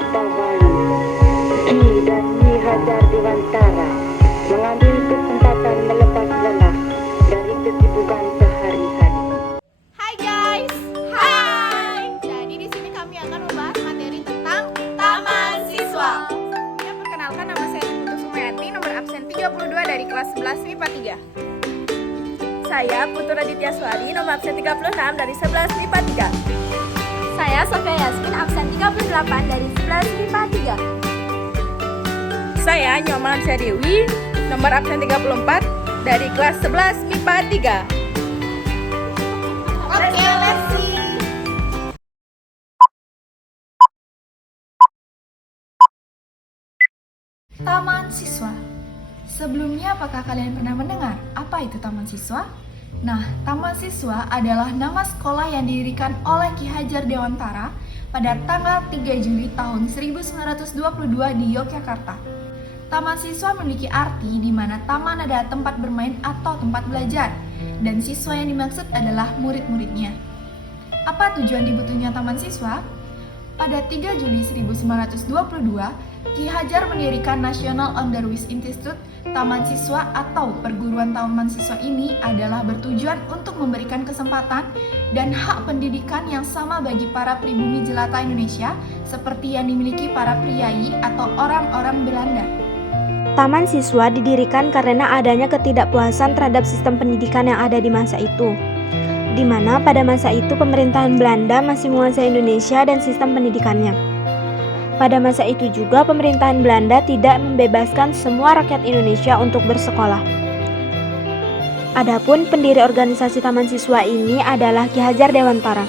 Tawalu, Ki dan Nyi Hajar Dewantara mengambil kesempatan melepas lelah dari kesibukan sehari-hari. Hai guys. Hai. Jadi di sini kami akan membahas materi tentang Taman Siswa. Sebelumnya perkenalkan, nama saya Putu Sumayati, nomor absen 32 dari kelas 11 MIPA 3. Saya Putu Raditya Swari, nomor absen 36 dari 11 MIPA 3. Saya Sofia Yasmin, absen 38 dari 11 MIPA 3. Saya Nyoman Dewi, nomor absen 34 dari kelas 11 MIPA 3. Oke, let's see. Taman Siswa. Sebelumnya, apakah kalian pernah mendengar apa itu Taman Siswa? Nah, Taman Siswa adalah nama sekolah yang didirikan oleh Ki Hajar Dewantara pada tanggal 3 Juli tahun 1922 di Yogyakarta. Taman Siswa memiliki arti di mana taman adalah tempat bermain atau tempat belajar, dan siswa yang dimaksud adalah murid-muridnya. Apa tujuan dibentuknya Taman Siswa? Pada 3 Juli 1922, Ki Hajar mendirikan National Underwis Institute. Taman Siswa atau perguruan taman siswa ini adalah bertujuan untuk memberikan kesempatan dan hak pendidikan yang sama bagi para pribumi jelata Indonesia seperti yang dimiliki para priai atau orang-orang Belanda. Taman Siswa didirikan karena adanya ketidakpuasan terhadap sistem pendidikan yang ada di masa itu, di mana pada masa itu pemerintahan Belanda masih menguasai Indonesia dan sistem pendidikannya. Pada masa itu juga pemerintahan Belanda tidak membebaskan semua rakyat Indonesia untuk bersekolah. Adapun pendiri organisasi Taman Siswa ini adalah Ki Hajar Dewantara,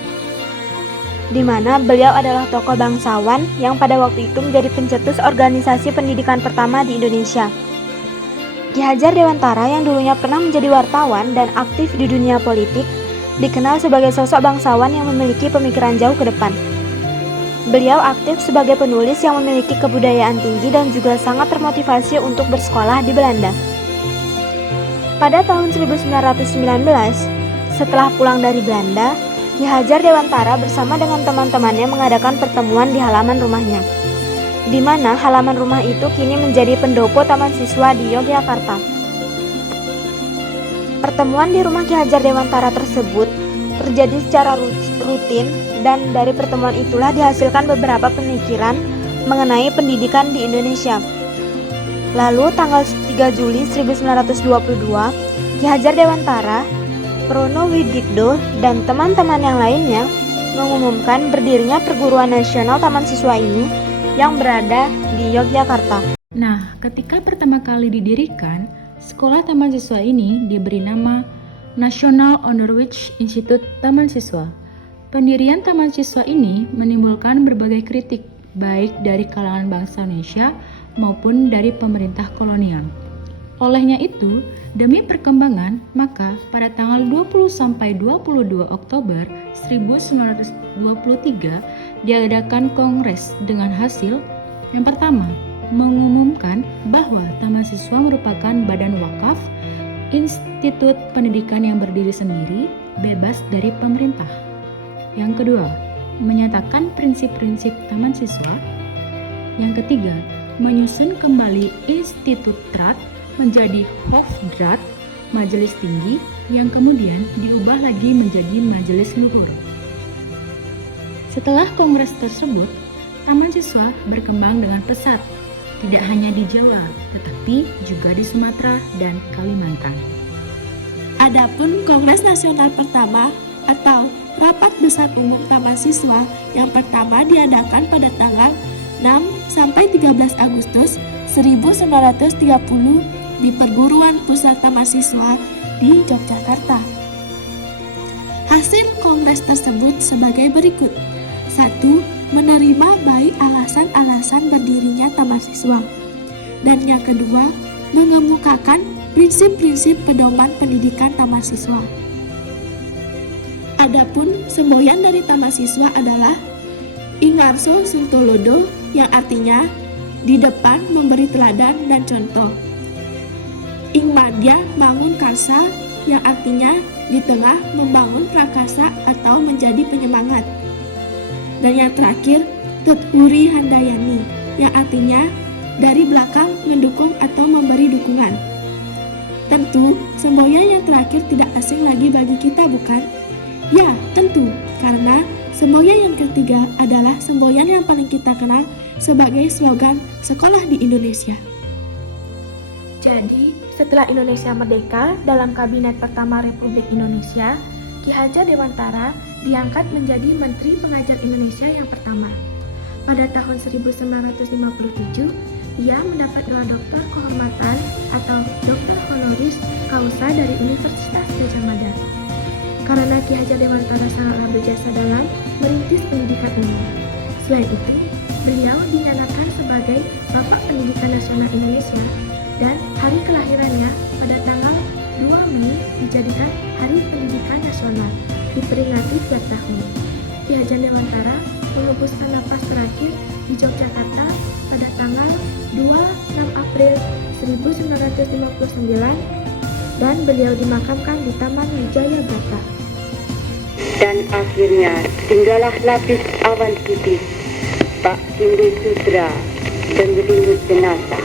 di mana beliau adalah tokoh bangsawan yang pada waktu itu menjadi pencetus organisasi pendidikan pertama di Indonesia. Ki Hajar Dewantara yang dulunya pernah menjadi wartawan dan aktif di dunia politik, dikenal sebagai sosok bangsawan yang memiliki pemikiran jauh ke depan. Beliau aktif sebagai penulis yang memiliki kebudayaan tinggi dan juga sangat termotivasi untuk bersekolah di Belanda. Pada tahun 1919, setelah pulang dari Belanda, Ki Hajar Dewantara bersama dengan teman-temannya mengadakan pertemuan di halaman rumahnya, di mana halaman rumah itu kini menjadi pendopo Taman Siswa di Yogyakarta. Pertemuan di rumah Ki Hajar Dewantara tersebut terjadi secara rutin, dan dari pertemuan itulah dihasilkan beberapa pemikiran mengenai pendidikan di Indonesia. Lalu tanggal 3 Juli 1922, Ki Hajar Dewantara, Prono Widikdo, dan teman-teman yang lainnya mengumumkan berdirinya Perguruan Nasional Taman Siswa ini yang berada di Yogyakarta. Nah, ketika pertama kali didirikan, sekolah Taman Siswa ini diberi nama National Underwich Institute Taman Siswa. Pendirian Taman Siswa ini menimbulkan berbagai kritik, baik dari kalangan bangsa Indonesia maupun dari pemerintah kolonial. Olehnya itu, demi perkembangan, maka pada tanggal 20 sampai 22 Oktober 1923 diadakan kongres dengan hasil yang pertama, mengumumkan bahwa Taman Siswa merupakan badan wakaf, institut pendidikan yang berdiri sendiri, bebas dari pemerintah. Yang kedua, menyatakan prinsip-prinsip Taman Siswa. Yang ketiga, menyusun kembali Institut Trat menjadi Hofdraad, Majelis Tinggi, yang kemudian diubah lagi menjadi Majelis Luhur. Setelah kongres tersebut, Taman Siswa berkembang dengan pesat, tidak hanya di Jawa, tetapi juga di Sumatera dan Kalimantan. Adapun Kongres Nasional pertama atau Rapat Besar Umum Taman Siswa yang pertama diadakan pada tanggal 6 sampai 13 Agustus 1930 di Perguruan Pusat Taman Siswa di Yogyakarta. Hasil kongres tersebut sebagai berikut. 1. Menerima baik alasan-alasan berdirinya Taman Siswa. Dan yang kedua, mengemukakan prinsip-prinsip pedoman pendidikan Taman Siswa. Adapun semboyan dari Taman Siswa adalah Ingarso Suntolodo yang artinya di depan memberi teladan dan contoh. Ingmadya Bangun Karsa yang artinya di tengah membangun prakarsa atau menjadi penyemangat. Dan yang terakhir, Tuthuri Handayani, yang artinya dari belakang mendukung atau memberi dukungan. Tentu, semboyan yang terakhir tidak asing lagi bagi kita, bukan? Ya, tentu, karena semboyan yang ketiga adalah semboyan yang paling kita kenal sebagai slogan sekolah di Indonesia. Jadi, setelah Indonesia merdeka, dalam Kabinet pertama Republik Indonesia, Ki Hajar Dewantara diangkat menjadi Menteri Pengajar Indonesia yang pertama. Pada tahun 1957, ia mendapat gelar doktor kehormatan atau doktor honoris causa dari Universitas Gadjah Mada. Karena Ki Hajar Dewantara sangatlah berjasa dalam merintis pendidikan ini. Selain itu, beliau dinyatakan sebagai Bapak Pendidikan Nasional Indonesia dan hari kelahirannya pada tanggal 2 Mei dijadikan Hari Pendidikan Nasional, diperingati tiap tahun. Ki Hajar Dewantara mengembuskan napas terakhir di Yogyakarta pada tanggal 26 April 1959 dan beliau dimakamkan di Taman Wijaya Brata. Dan akhirnya tinggallah lapis awan putih, Pak Sindu Sutra dan berlilut jenazah.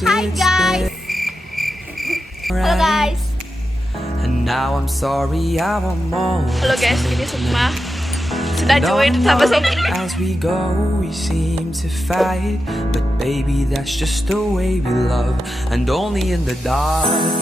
Hai guys. Halo guys. And now I'm sorry I'm all Halo guys, ini Sukma. Sudah join sama Sofi. As we go we seem to fight, but baby that's just the way we love, and only in the dark